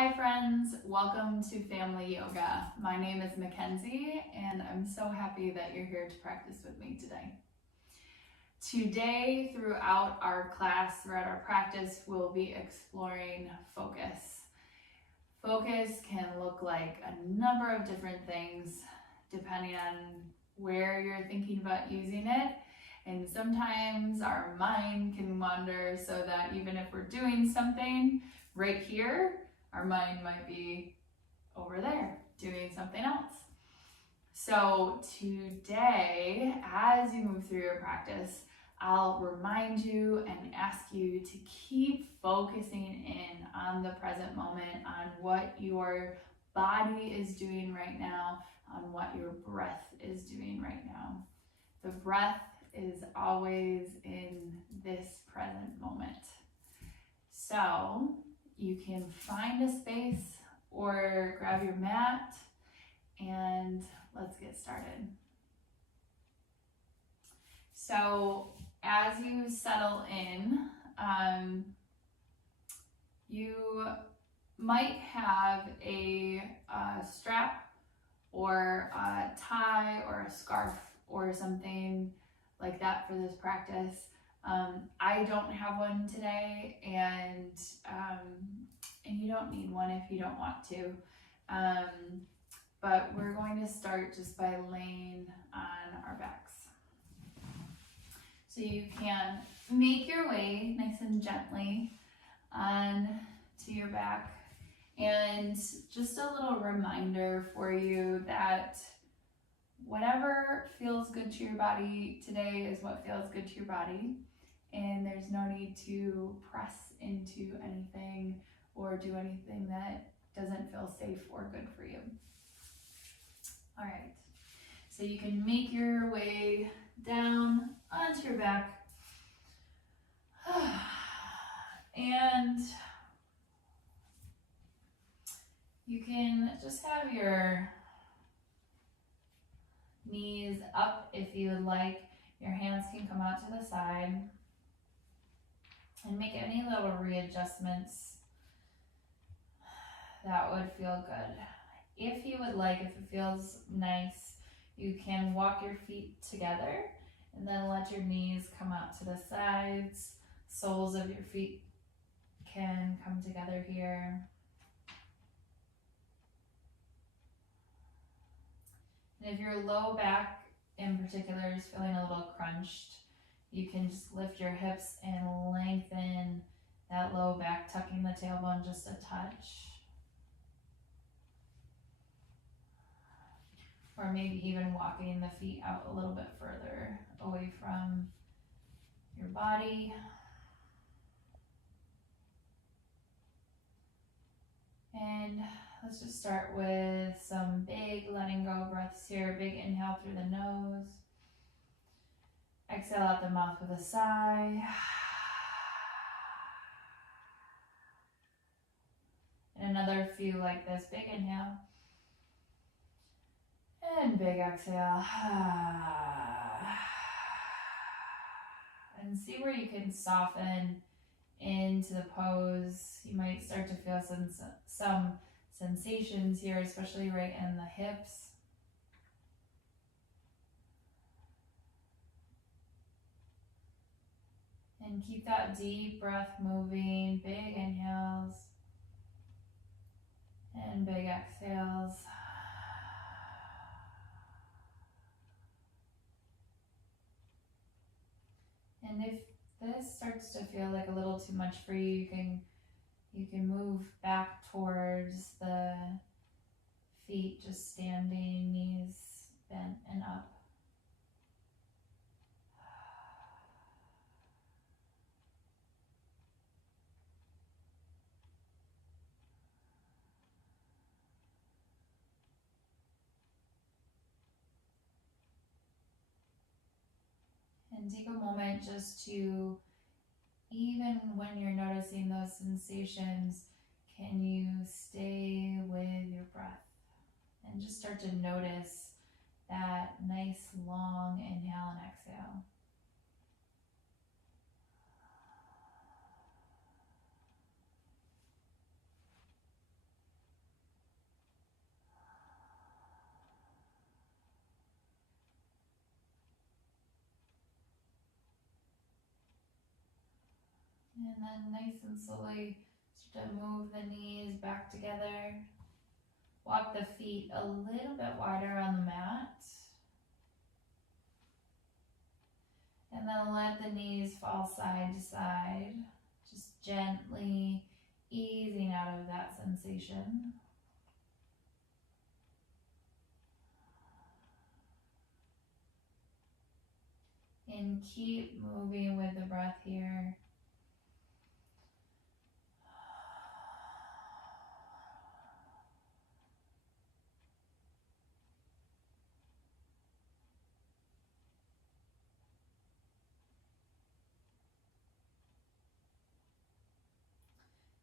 Hi friends, welcome to Family Yoga. My name is Mackenzie and I'm so happy that you're here to practice with me today. Today, throughout our class, throughout our practice, we'll be exploring focus. Focus can look like a number of different things depending on where you're thinking about using it. And sometimes our mind can wander so that even if we're doing something right here, our mind might be over there doing something else. So today, as you move through your practice, I'll remind you and ask you to keep focusing in on the present moment, on what your body is doing right now, on what your breath is doing right now. The breath is always in this present moment. So you can find a space or grab your mat and let's get started. So as you settle in, you might have a strap or a tie or a scarf or something like that for this practice. I don't have one today, and you don't need one if you don't want to. But we're going to start just by laying on our backs. So you can make your way nice and gently on to your back. And just a little reminder for you that whatever feels good to your body today is what feels good to your body. And there's no need to press into anything or do anything that doesn't feel safe or good for you. All right, so you can make your way down onto your back. And you can just have your knees up if you would like. Your hands can come out to the side. And make any little readjustments that would feel good. If you would like, if it feels nice, you can walk your feet together and then let your knees come out to the sides. Soles of your feet can come together here. And if your low back in particular is feeling a little crunched, you can just lift your hips and lengthen that low back, tucking the tailbone just a touch. Or maybe even walking the feet out a little bit further away from your body. And let's just start with some big letting go breaths here. Big inhale through the nose. Exhale out the mouth with a sigh. And another few like this. Big inhale. And big exhale. And see where you can soften into the pose. You might start to feel some sensations here, especially right in the hips. And keep that deep breath moving. Big inhales and big exhales. And if this starts to feel like a little too much for you, you can move back towards the feet, just standing, knees bent and up. And take a moment just to, even when you're noticing those sensations, can you stay with your breath? And just start to notice that nice long inhale and exhale. And then nice and slowly start to move the knees back together. Walk the feet a little bit wider on the mat. And then let the knees fall side to side, just gently easing out of that sensation. And keep moving with the breath here.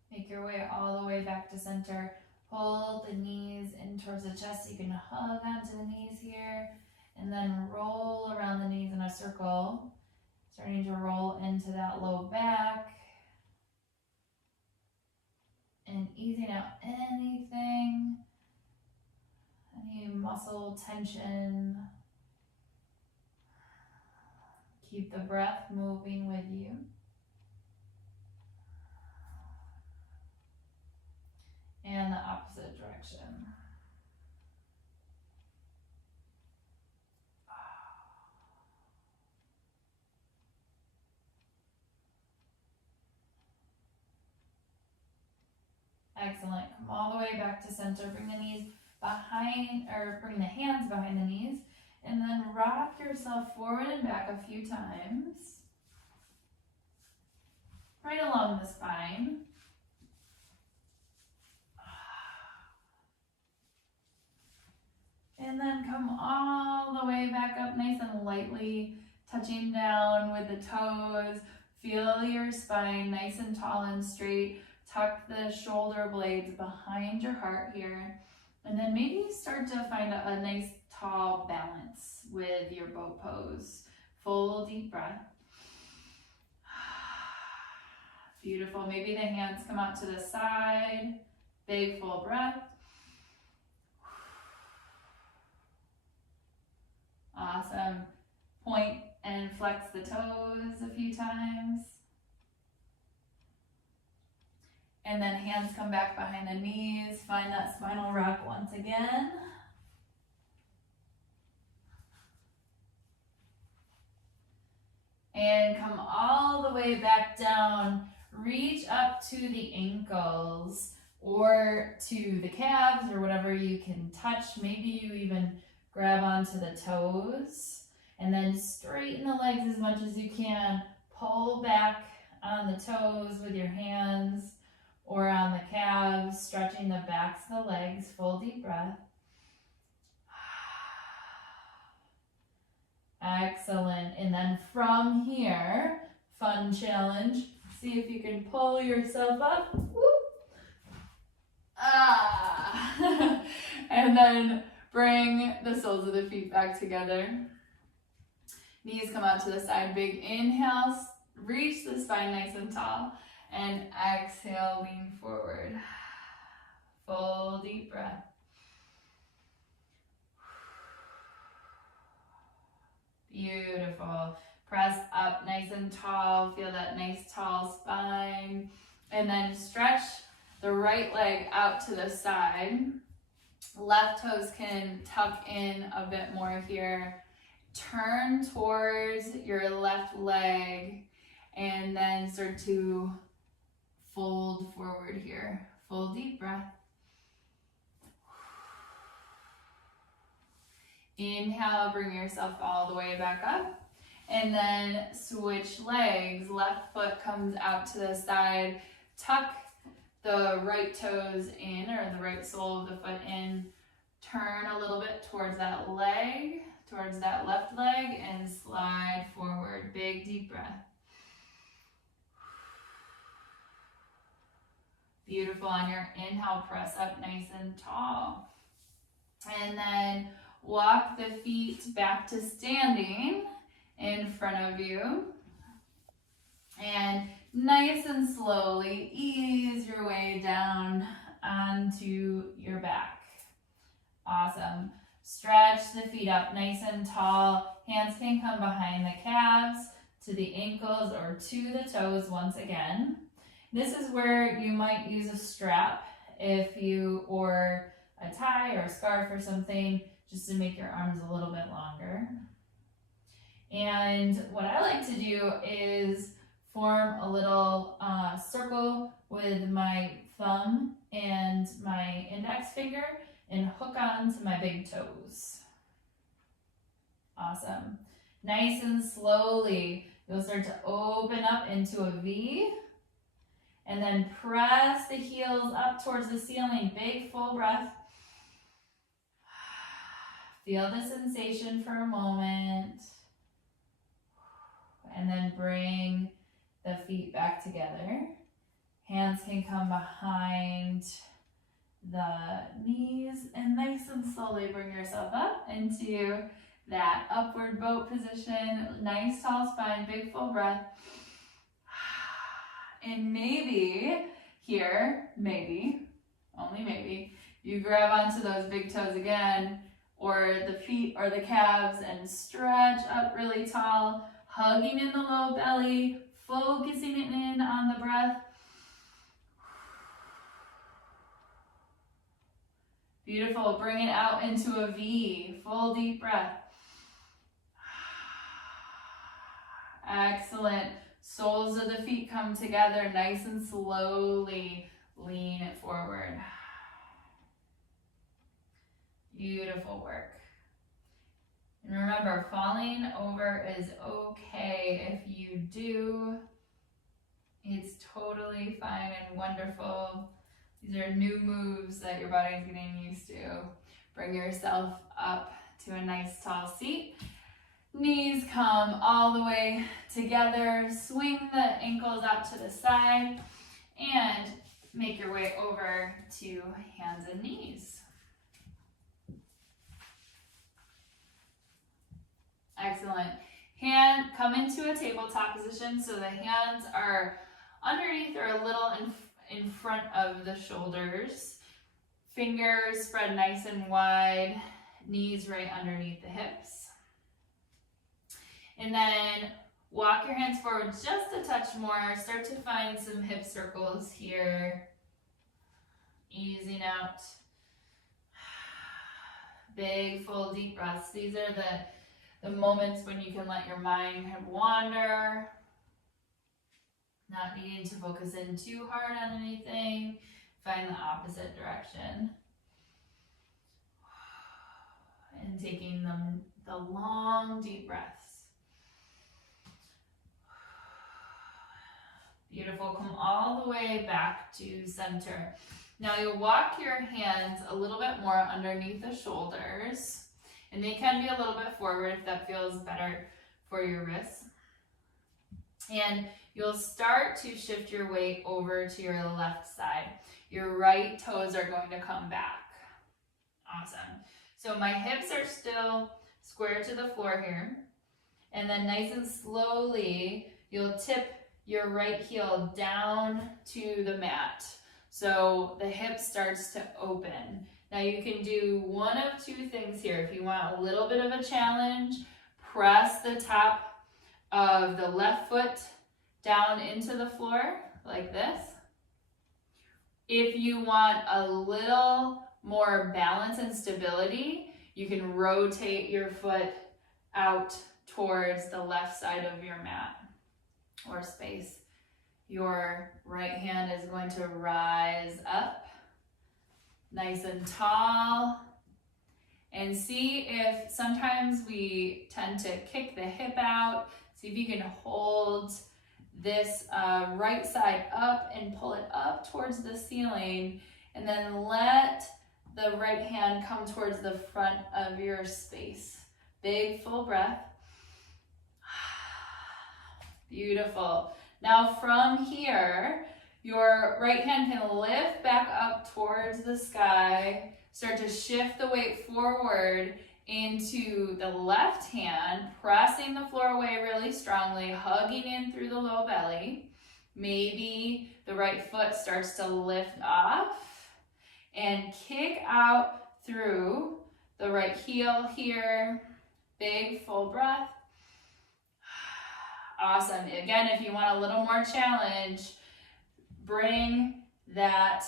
Make your way all the way back to center. Pull the knees in towards the chest. You can hug onto the knees here. And then roll around the knees in a circle. Starting to roll into that low back. And easing out anything. Any muscle tension. Keep the breath moving with you. And the opposite direction. Excellent. Come all the way back to center. Bring the knees behind, or bring the hands behind the knees, and then rock yourself forward and back a few times. Right along the spine. And then come all the way back up nice and lightly, touching down with the toes. Feel your spine nice and tall and straight. Tuck the shoulder blades behind your heart here. And then maybe start to find a nice tall balance with your boat pose. Full deep breath. Beautiful. Maybe the hands come out to the side. Big full breath. Awesome. Point and flex the toes a few times. And then hands come back behind the knees. Find that spinal rock once again. And come all the way back down. Reach up to the ankles or to the calves or whatever you can touch. Maybe you even grab onto the toes. And then straighten the legs as much as you can. Pull back on the toes with your hands or on the calves, stretching the backs of the legs. Full deep breath. Excellent. And then from here, fun challenge. See if you can pull yourself up. Whoop. And then bring the soles of the feet back together. Knees come out to the side. Big inhale. Reach the spine nice and tall. And exhale, lean forward. Full deep breath. Beautiful. Press up nice and tall. Feel that nice tall spine. And then stretch the right leg out to the side. Left toes can tuck in a bit more here. Turn towards your left leg and then start to fold forward here. Full deep breath. Inhale, bring yourself all the way back up. And then switch legs. Left foot comes out to the side. Tuck the right toes in, or the right sole of the foot in. Turn a little bit towards that leg, towards that left leg, and slide forward. Big deep breath. Beautiful. On your inhale, press up nice and tall. And then walk the feet back to standing in front of you. And nice and slowly ease your way down onto your back. Awesome. Stretch the feet up nice and tall. Hands can come behind the calves to the ankles or to the toes once again. This is where you might use a strap or a tie or a scarf or something, just to make your arms a little bit longer. And what I like to do is form a little circle with my thumb and my index finger and hook on to my big toes. Awesome. Nice and slowly, you'll start to open up into a V, and then press the heels up towards the ceiling. Big full breath. Feel the sensation for a moment. And then bring the feet back together. Hands can come behind the knees, and nice and slowly bring yourself up into that upward boat position. Nice tall spine, big full breath. And maybe here, only maybe, you grab onto those big toes again, or the feet or the calves, and stretch up really tall, hugging in the low belly, focusing it in on the breath. Beautiful. Bring it out into a V. Full deep breath. Excellent. Soles of the feet come together. Nice and slowly lean it forward. Beautiful work. And remember, falling over is okay. If you do, it's totally fine and wonderful. These are new moves that your body's getting used to. Bring yourself up to a nice tall seat. Knees come all the way together. Swing the ankles out to the side and make your way over to hands and knees. Excellent. Come into a tabletop position so the hands are underneath or a little in front of the shoulders. Fingers spread nice and wide. Knees right underneath the hips. And then walk your hands forward just a touch more. Start to find some hip circles here. Easing out. Big, full, deep breaths. These are the moments when you can let your mind kind of wander. Not needing to focus in too hard on anything. Find the opposite direction. And taking the long, deep breaths. Beautiful. Come all the way back to center. Now you'll walk your hands a little bit more underneath the shoulders. And they can be a little bit forward if that feels better for your wrists. And you'll start to shift your weight over to your left side. Your right toes are going to come back. Awesome. So my hips are still square to the floor here. And then nice and slowly, you'll tip your right heel down to the mat. So the hip starts to open. Now you can do one of two things here. If you want a little bit of a challenge, press the top of the left foot down into the floor like this. If you want a little more balance and stability, you can rotate your foot out towards the left side of your mat or space. Your right hand is going to rise up nice and tall, and see if sometimes we tend to kick the hip out. See if you can hold this right side up and pull it up towards the ceiling, and then let the right hand come towards the front of your space. Big full breath. Beautiful. Now from here, your right hand can lift back up towards the sky. Start to shift the weight forward into the left hand, pressing the floor away really strongly, hugging in through the low belly. Maybe the right foot starts to lift off and kick out through the right heel here. Big full breath. Awesome. Again, if you want a little more challenge, bring that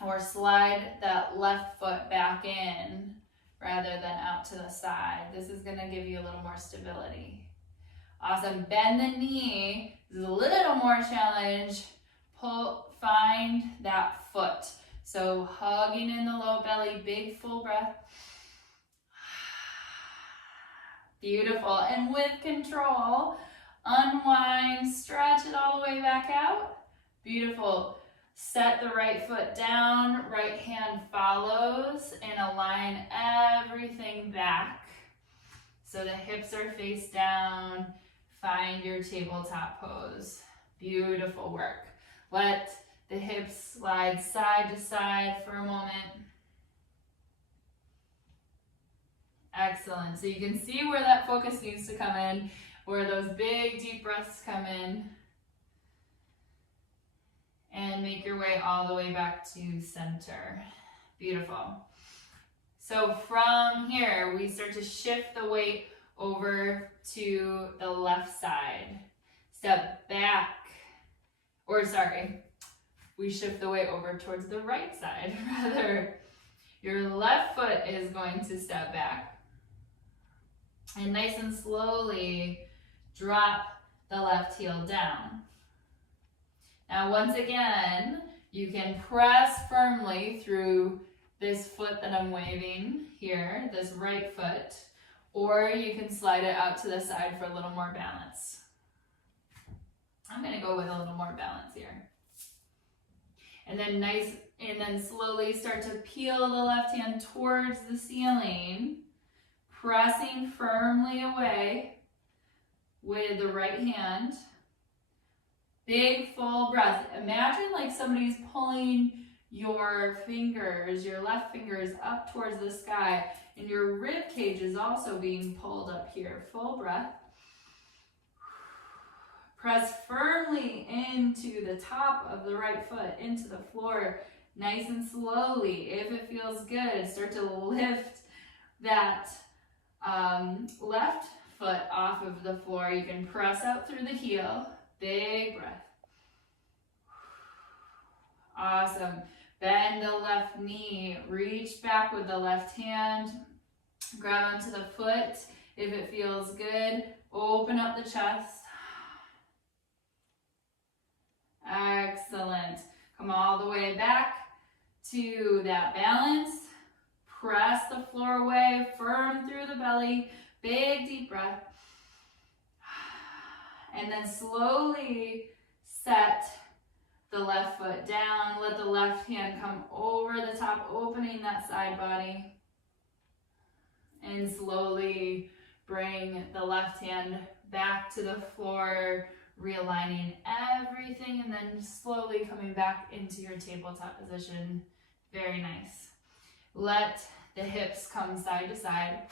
or slide that left foot back in rather than out to the side. This is going to give you a little more stability. Awesome. Bend the knee. This is a little more challenge. Find that foot. So hugging in the low belly, big full breath. Beautiful. And with control, unwind, stretch it all the way back out. Beautiful. Set the right foot down, right hand follows, and align everything back. So the hips are face down. Find your tabletop pose. Beautiful work. Let the hips slide side to side for a moment. Excellent. So you can see where that focus needs to come in, where those big deep breaths come in. And make your way all the way back to center. Beautiful. So from here, we start to shift the weight over to the left side. Step back, we shift the weight over towards the right side, rather. Your left foot is going to step back. And nice and slowly drop the left heel down. Now, once again, you can press firmly through this foot that I'm waving here, this right foot, or you can slide it out to the side for a little more balance. I'm going to go with a little more balance here. And then slowly start to peel the left hand towards the ceiling, pressing firmly away with the right hand. Big full breath. Imagine like somebody's pulling your fingers, your left fingers up towards the sky, and your rib cage is also being pulled up here. Full breath. Press firmly into the top of the right foot, into the floor, nice and slowly. If it feels good, start to lift that left foot off of the floor. You can press out through the heel. Big breath. Awesome. Bend the left knee. Reach back with the left hand. Grab onto the foot if it feels good. Open up the chest. Excellent. Come all the way back to that balance. Press the floor away, firm through the belly. Big deep breath. And then slowly set the left foot down. Let the left hand come over the top, opening that side body. And slowly bring the left hand back to the floor, realigning everything, and then slowly coming back into your tabletop position. Very nice. Let the hips come side to side.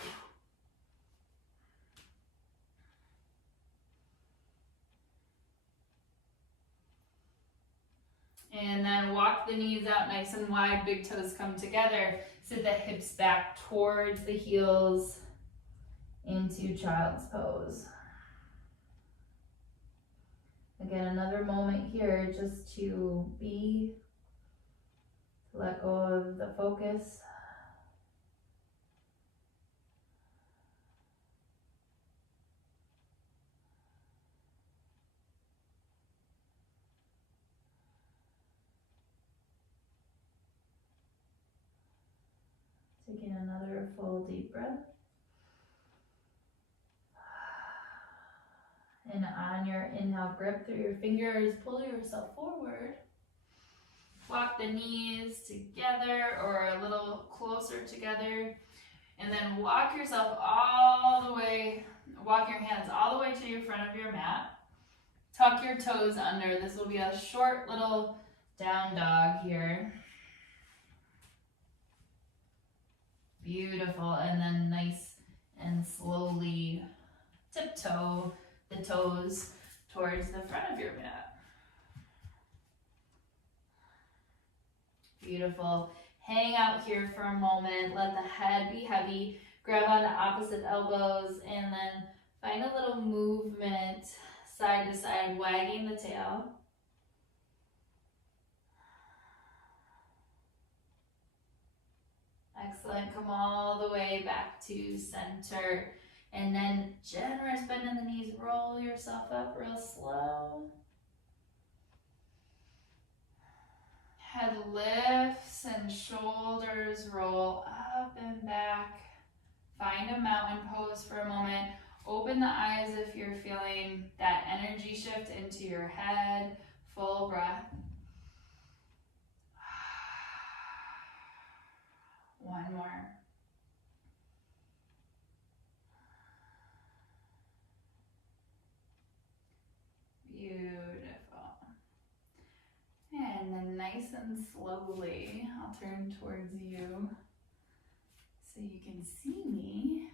And then walk the knees out nice and wide, big toes come together. Sit the hips back towards the heels into child's pose. Again, another moment here just to be, let go of the focus. Taking another full deep breath. And on your inhale, grip through your fingers, pull yourself forward. Walk the knees together or a little closer together. And then walk yourself all the way, walk your hands all the way to your front of your mat. Tuck your toes under. This will be a short little down dog here. Beautiful. And then nice and slowly tiptoe the toes towards the front of your mat. Beautiful. Hang out here for a moment. Let the head be heavy. Grab onto opposite elbows and then Find a little movement side to side, wagging the tail. Excellent. Come all the way back to center. And then generous bend in the knees. Roll yourself up real slow. Head lifts and shoulders roll up and back. Find a mountain pose for a moment. Open the eyes if you're feeling that energy shift into your head. Full breath. One more. Beautiful. And then nice and slowly, I'll turn towards you so you can see me.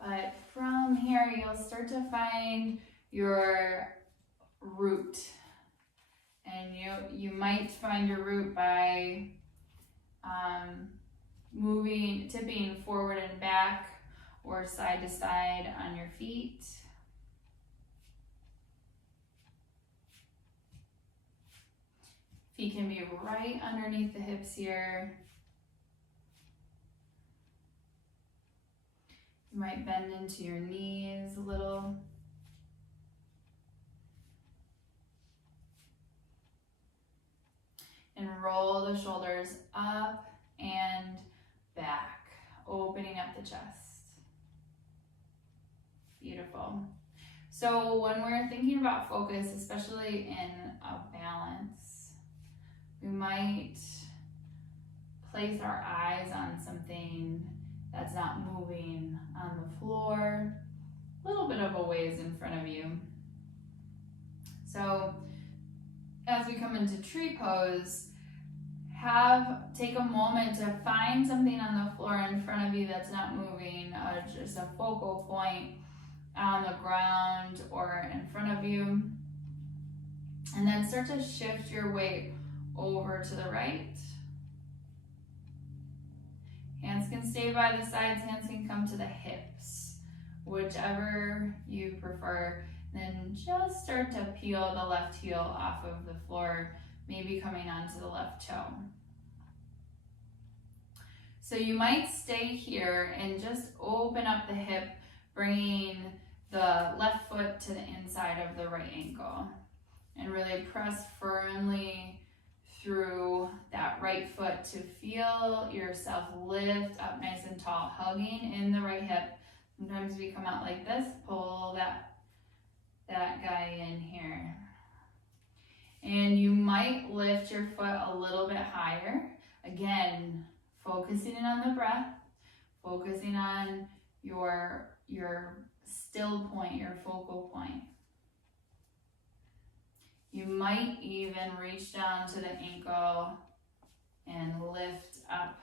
But from here, you'll start to find your root. And you might find your root by tipping forward and back or side to side on your feet. Feet can be right underneath the hips here. You might bend into your knees a little. And roll the shoulders up and back, opening up the chest. Beautiful. So when we're thinking about focus, especially in a balance, we might place our eyes on something that's not moving on the floor, a little bit of a ways in front of you. So as we come into tree pose, take a moment to find something on the floor in front of you that's not moving, just a focal point on the ground or in front of you. And then start to shift your weight over to the right. Hands can stay by the sides, hands can come to the hips, whichever you prefer. Then just start to peel the left heel off of the floor, maybe coming onto the left toe. So you might stay here and just open up the hip, bringing the left foot to the inside of the right ankle. And really press firmly through that right foot to feel yourself lift up nice and tall, hugging in the right hip. Sometimes we come out like this, pull that guy in here. And you might lift your foot a little bit higher. Again, focusing in on the breath, focusing on your still point, your focal point. You might even reach down to the ankle and lift up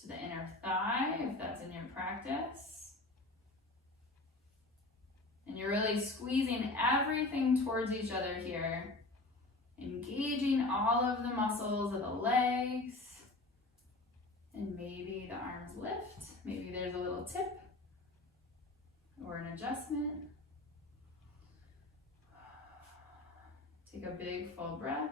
to the inner thigh if that's in your practice. And you're really squeezing everything towards each other here, engaging all of the muscles of the legs. And maybe the arms lift, maybe there's a little tip or an adjustment. Take a big full breath.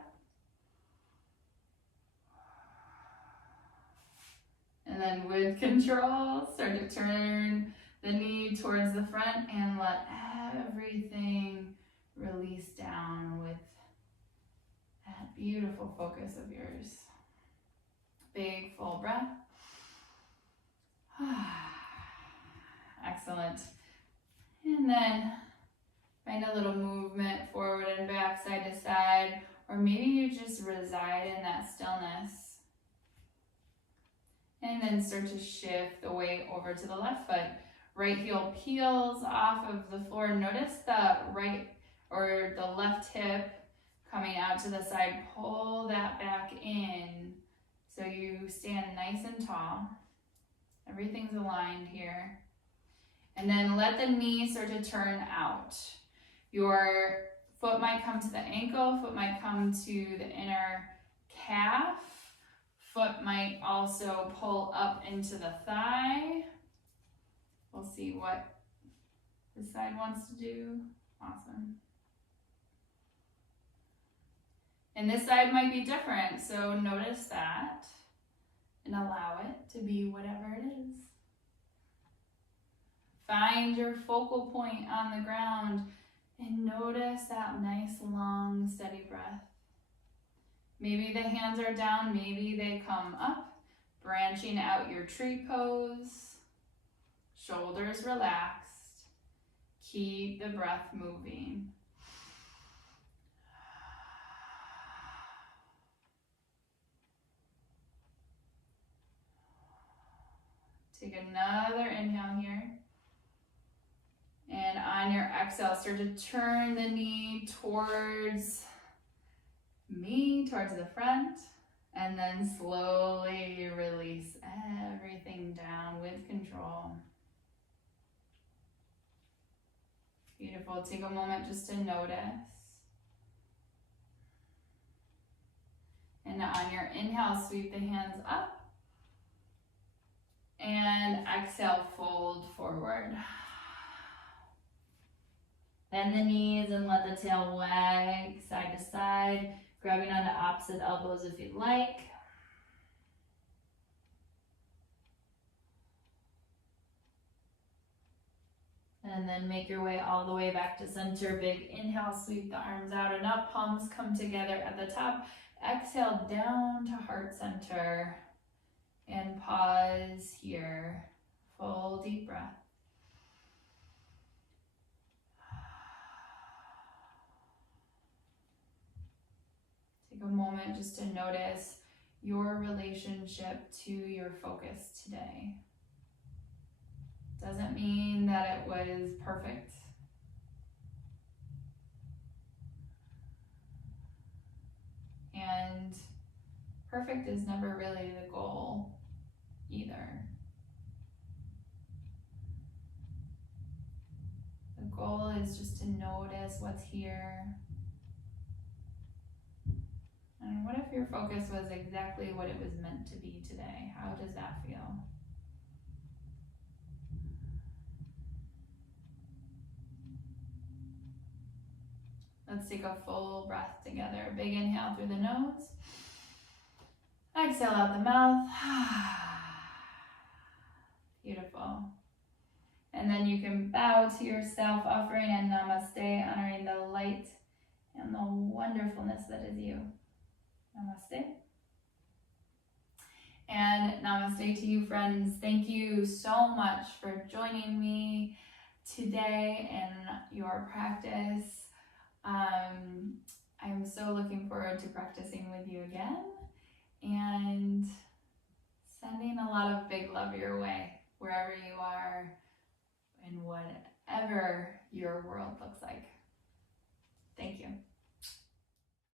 And then with control, start to turn the knee towards the front and let everything release down with that beautiful focus of yours. Big full breath. Excellent. And then find a little movement forward and back, side to side, or maybe you just reside in that stillness. And then start to shift the weight over to the left foot. Right heel peels off of the floor. Notice the right or the left hip coming out to the side. Pull that back in so you stand nice and tall. Everything's aligned here. And then let the knee start to turn out. Your foot might come to the ankle, foot might come to the inner calf. Foot might also pull up into the thigh. We'll see what this side wants to do. Awesome. And this side might be different, so notice that and allow it to be whatever it is. Find your focal point on the ground and notice that nice, long, steady breath. Maybe the hands are down, maybe they come up, branching out your tree pose. Shoulders relaxed. Keep the breath moving. Take another inhale here. And on your exhale, start to turn the knee towards me, towards the front. And then slowly release everything down with control. Beautiful. Take a moment just to notice. And on your inhale, sweep the hands up. And exhale, fold forward. Bend the knees and let the tail wag side to side, grabbing onto opposite elbows if you'd like. And then make your way all the way back to center. Big inhale, sweep the arms out and up. Palms come together at the top. Exhale down to heart center. And pause here. Full deep breath. Take a moment just to notice your relationship to your focus today. Doesn't mean that it was perfect. And perfect is never really the goal either. The goal is just to notice what's here. And what if your focus was exactly what it was meant to be today? How does that feel? Let's take a full breath together. Big inhale through the nose. Exhale out the mouth. Beautiful. And then you can bow to yourself, offering a namaste, honoring the light and the wonderfulness that is you. Namaste. And namaste to you, friends. Thank you so much for joining me today in your practice. I'm so looking forward to practicing with you again and sending a lot of big love your way, wherever you are and whatever your world looks like. Thank you.